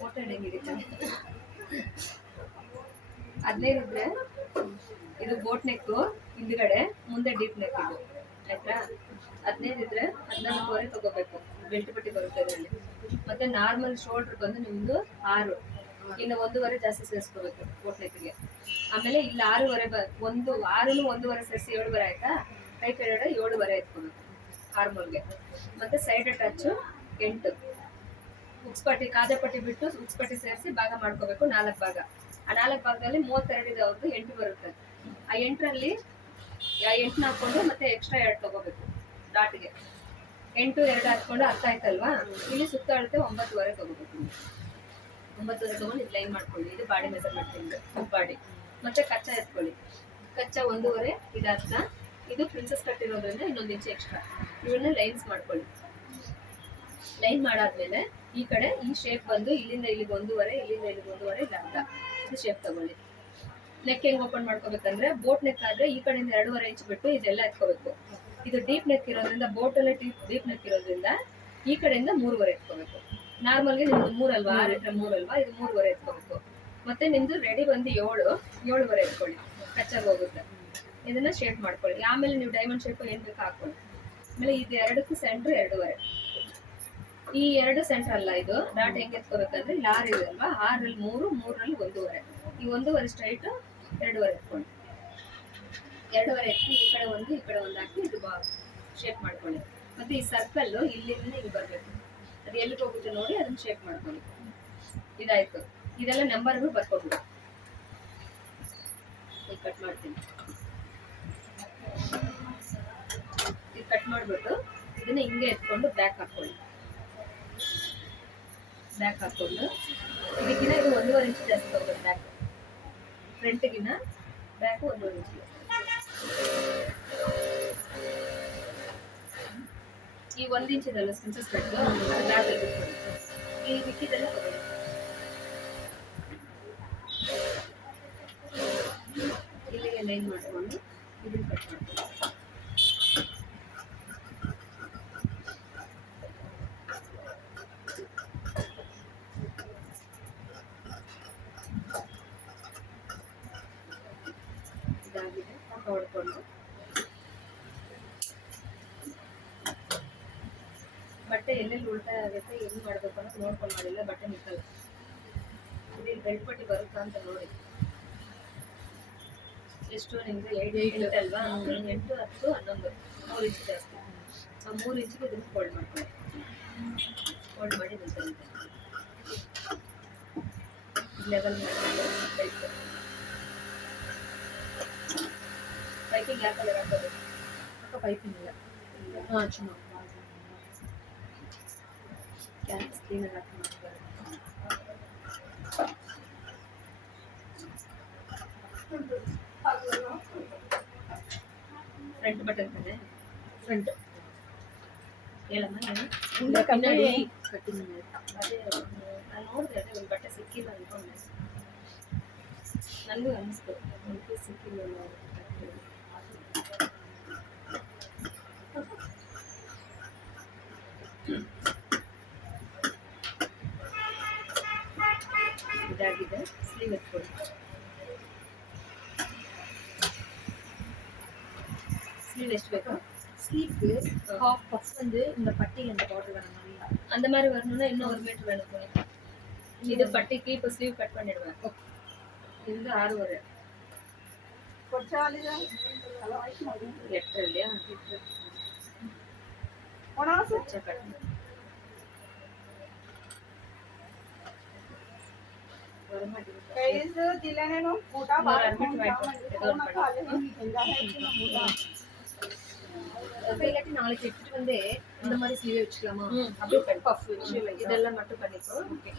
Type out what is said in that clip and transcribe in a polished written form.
photo ಹೆಂಗಿಡಿತಾರೆ 15 ಇದ್ರೆ ಇದು boat neck ಹಿಂದ್ಗಡೆ ಮುಂದೆ ಡೀಪ್ ನೆಕ್ ಇದು ಆಯ್ತಾ 15 ಇದ್ರೆ 14ವರೆ ತಗೋಬೇಕು ಬೆಲ್ಟ್ ಪಟ್ಟಿ ಬರುತ್ತೆ ಇದರಲ್ಲಿ ಮತ್ತೆ ನಾರ್ಮಲ್ ಶೋಲ್ಡರ್ ಬಂದು ನಿಮ್ದು 6 ಇನ್ನು 1.5 ಜಾಸ್ತಿ ಸೇರಿಸ್ಕೋಬೇಕು ಬೋಟ್ ನೆಕ್ಗೆ ಆಮೇಲೆ ಇಲ್ಲಿ 6.5 ಒಂದು 6 1.5 ಸೇರಿಸಿ 7.5 ಆಯ್ತಾ ಕೈ ಕೆಳಗಡೆ 7.5 ಎತ್ಕೋಬೇಕು ಆರ್ಮೋಲ್ಗೆ ಮತ್ತೆ ಸೈಡ್ ಟಚ್ 8 ಉಕ್ಸ್ ಪಟ್ಟಿ ಕಾಜಾ ಪಟ್ಟಿ ಬಿಟ್ಟು ಉಕ್ಸ್ ಪಟ್ಟಿ ಸೇರಿಸಿ ಭಾಗ ಮಾಡ್ಕೋಬೇಕು 4 ಭಾಗ ಆ 4 ಭಾಗದಲ್ಲಿ 32 ಇದೆ ಅವ್ರದ್ದು 8 ಬರುತ್ತೆ ಆ 8ರಲ್ಲಿ 8ನ ಹಾಕೊಂಡು ಮತ್ತೆ ಎಕ್ಸ್ಟ್ರಾ 2 ತಗೋಬೇಕು ಡಾಟ್ಗೆ 8 2 ಹಾಕೊಂಡು ಅರ್ಥ ಆಯ್ತಲ್ವಾ ಇಲ್ಲಿ ಸುತ್ತ ಅಳತೆ 9.5 ತಗೋಬೇಕು 9.5 ತಗೊಂಡು ಇದು ಲೈನ್ ಮಾಡ್ಕೊಳ್ಳಿ ಇದು ಬಾಡಿ ಮೆಜರ್ಮೆಂಟ್ ನಿಮ್ದು ಬಾಡಿ ಮತ್ತೆ ಕಚ್ಚಾ ಎತ್ಕೊಳ್ಳಿ ಕಚ್ಚಾ 1.5 ಇದು ಅರ್ಥ ಇದು ಪ್ರಿನ್ಸೆಸ್ ಕಟ್ ಇರೋದ್ರಿಂದ ಇನ್ನೊಂದು ಇಂಚು ಎಕ್ಸ್ಟ್ರಾ ಇವನ್ನ ಲೈನ್ಸ್ ಮಾಡ್ಕೊಳ್ಳಿ ಲೈನ್ ಮಾಡಾದ್ಮೇಲೆ ಈ ಕಡೆ ಈ ಶೇಪ್ ಬಂದು ಇಲ್ಲಿಂದ ಇಲ್ಲಿಗೆ 1.5 ಇಲ್ಲಿಂದ ಇಲ್ಲಿಗೆ 1.5 ಇದು ಅರ್ಧ ಇದು ಶೇಪ್ ತಗೊಳ್ಳಿ ನೆಕ್ ಹೆಂಗ್ ಓಪನ್ ಮಾಡ್ಕೋಬೇಕಂದ್ರೆ ಬೋಟ್ ನೆಕ್ ಆದ್ರೆ ಈ ಕಡೆಯಿಂದ 2.5 ಇಂಚ್ ಬಿಟ್ಟು ಇದೆಲ್ಲ ಎತ್ಕೋಬೇಕು ಇದು ಡೀಪ್ ನೆಕ್ ಇರೋದ್ರಿಂದ ಬೋಟ್ ಅಲ್ಲೇ ಡೀಪ್ ನೆಕ್ ಇರೋದ್ರಿಂದ ಈ ಕಡೆಯಿಂದ 3.5 ಎತ್ಕೋಬೇಕು ನಾರ್ಮಲ್ಗೆ ನಿಮ್ದು 3 ಅಲ್ವಾ 6 ಇದ್ರೆ 3 ಅಲ್ವಾ ಇದು 3.5 ಎತ್ಕೋಬೇಕು ಮತ್ತೆ ನಿಮ್ದು ರೆಡಿ ಬಂದು 7.5 ಎತ್ಕೊಳ್ಳಿ ಕಚ್ಚಾಗಿ ಹೋಗುತ್ತೆ ಇದನ್ನ ಶೇಪ್ ಮಾಡ್ಕೊಳ್ಳಿ ಆಮೇಲೆ ನೀವು ಡೈಮಂಡ್ ಶೇಪ್ ಏನ್ ಬೇಕು ಹಾಕೊಳ್ಳಿ ಆಮೇಲೆ ಇದು 2ಕ್ಕೂ ಸೆಂಟ್ರ್ 2.5 ಈ 2 ಸೆಂಟರ್ ಅಲ್ಲ ಇದು ಡಾಟ್ ಹೆಂಗೆ ಎತ್ಕೋಬೇಕಂದ್ರೆ ಇಲ್ಲಿ 6 ಇದೆ ಅಲ್ವಾ 6ರಲ್ಲಿ 3 3ರಲ್ಲಿ 1.5 ಈ 1.5 ಸ್ಟ್ರೈಟ್ 2.5 ಎತ್ಕೊಂಡು 2.5 ಎತ್ತಿ ಈ ಕಡೆ ಒಂದು ಹಾಕಿ ಇದು ಶೇಪ್ ಮಾಡ್ಕೊಳ್ಳಿ ಮತ್ತೆ ಈ ಸರ್ಕಲ್ ಇಲ್ಲಿಂದ ಇಲ್ಲಿ ಬರಬೇಕು ಅದು ಎಲ್ಲಿಗೆ ಹೋಗುತ್ತೆ ನೋಡಿ ಅದನ್ನ ಶೇಪ್ ಮಾಡ್ಕೊಳ್ಳಿ ಇದಾಯ್ತು ಇದೆಲ್ಲ ನಂಬರ್ಗಳು ಬರ್ಕೊಬಿಡಿ ಈಗ ಕಟ್ ಮಾಡ್ತೀನಿ ಇದು ಕಟ್ ಮಾಡಿಬಿಟ್ಟು ಇದನ್ನ ಹಿಂಗೆ ಎತ್ಕೊಂಡು ಬ್ಯಾಕ್ ಹಾಕೊಳ್ಳಿ ಬ್ಯಾಕ್ ಹಾಕೊಂಡು ಇದಕ್ಕಿಂತ ಇದು 1.5 ಇಂಚ್ ಜಾಸ್ತಿ ಹೋಗುತ್ತೆ ಬ್ಯಾಕ್ ಫ್ರಂಟ್ಗಿನ್ನ ಬ್ಯಾಕ್ 1.5 ಇಂಚ್ ಈ 1 ಇಂಚ್ ಇದಲ್ಲ ಪ್ರಿನ್ಸೆಸ್ ಕಟ್ ಬ್ಯಾಕ್ ಈ ಮಿಕ್ಕಿದೆಲ್ಲ ತಗೊಳ್ಳಿ ಇಲ್ಲಿಗೆ ಲೈನ್ ಮಾಡ್ಕೊಂಡು ಇದನ್ನ ಕಟ್ ಮಾಡ್ಕೊಳ್ಳಿ ಇದಾಗಿದೆ ಹೊಡ್ಕೊಂಡು ಬಟ್ಟೆ ಎಲ್ಲೆಲ್ಲಿ ಉಲ್ಟಾ ಆಗುತ್ತೆ ಎಲ್ಲಿ ಮಾಡಬೇಕು ಅಂತ ನೋಡ್ಕೊಂಡು ಮಾಡಿಲ್ಲ ಬಟ್ಟೆ ನಿಕ್ಕಲ್ಲ ಇಲ್ಲಿ ಬೆಲ್ಟ್ ಪಟ್ಟಿ ಬರುತ್ತಾ ಅಂತ ನೋಡಿ ಎಷ್ಟು ನಿಮ್ಗೆ 8 ಅಲ್ವಾ 8 10 11 3 ಇಂಚ್ ಜಾಸ್ತಿ ಆ 3 ಇಂಚಿಗೆ ಇದನ್ನು ಫೋಲ್ಡ್ ಮಾಡ್ಕೊಳ್ಳಿ ಫೋಲ್ಡ್ ಮಾಡಿ ಲೆವೆಲ್ ಮಾಡಿಕೊಂಡು ಬೆಲ್ಟ್ ಪೈಪಿಂಗ್ ಯಾವ ಕಲರ್ ಹಾಕೋದು ಪೈಪಿಂಗ್ ಇಲ್ಲ ಹಾಂ ಚುಮ್ಮ ಸ್ಕ್ರೀನ್ ಫ್ರಂಟ್ ಬಟನ್ ತಾನೆ ಫ್ರಂಟ್ ಹೇಳಮ್ಮ ಏನು ಕಟ್ಟಿಂಗ್ ಅದೇ ನಾನು ನೋಡಿದೆ ಅದೇ ಒಂದು ಬಟ್ಟೆ ಸಿಕ್ಕಿಲ್ಲ ಅಂದ್ಕೊಂಡೆ ನನಗೂ ಅನ್ನಿಸ್ತು ಒಂದು ಪೀಸ್ ಸಿಕ್ಕಿಲ್ಲ இதாகிது ஸ்லீவ் எத்துக்கொள்ளு ஸ்லீவ் ಎಷ್ಟು ಬೇಕು ஸ்லீவ்க்கு ಹಾಫ್ ಪಫ್ வந்து இந்த பட்டில இந்த பார்டர் வர மாதிரி அந்த மாதிரி வரணும்னா இன்னும் 1 மீட்டர் வேணும் போய் இது பட்டிக்கு இப்ப ஸ்லீவ் கட் பண்ணிடுவேன் இது 6 வரை ಕೊಡ್ಚಾಲಿದ ಹಲೋ ಆಯ್ತು ಮಾಡಿ 8 ಅಲ್ಲಿಯಾ 8 ಒಣ ಸ್ವಚ್ಛ ಕಟ್ ಕೈಸ್ ದಿಲನೇನು ಊಟ இல்லாட்டி நாளைக்கு எடுத்துட்டு வந்து இந்த மாதிரி ஸ்லீவ் வச்சுக்கலாமா அப்படியே பஃப் இதெல்லாம் மட்டும் பண்ணிக்கோ ஓகே